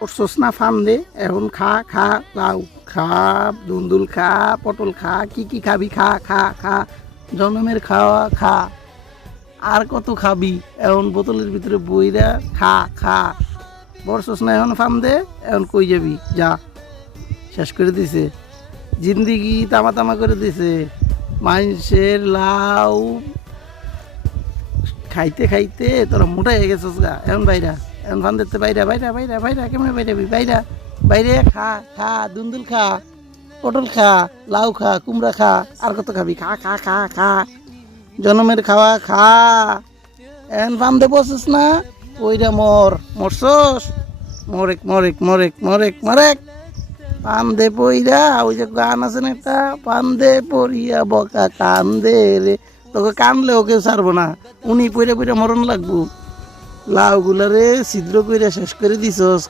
করছস না ফান দে এখন খা খা লাউ খা দুন্দুল খা পটল খা কি খাবি খা খা খা জনমের খাওয়া খা আর কত খাবি এখন বোতলের ভিতরে বইরা খা খা বরছস না এখন ফান দে এখন কই যাবি যা শেষ করে দিছে জিন্দিগি তামা তামা করে দিছে মানুষের লাউ খাইতে খাইতে তোরা মোটা হয়ে গেছিস গা এখন বাইরা এখন ফান দিতে বাইরা বাইরা বাইরা বাইরা কেমন বাইরাবি বাইরা বাইরে খা খা দুন্দুল খা পটল খা লাউ খা কুমড়া খা আর কত খাবি খা খা খা খা জনমের খাওয়া খা এখন ফান দে বসিস না ওইটা মরছস মরেক মরেক মরেক মরেক মরেক পান দে পইরা ওই যে গান আছে না একটা পান দে পড়িয়া বকা কান দে রে তোকে কানলেও কেউ ছাড়বো না উনি পইরা পইরা মরণ লাগবো লাউ গুলারে ছিদ্র কইরা শেষ করে দিছস।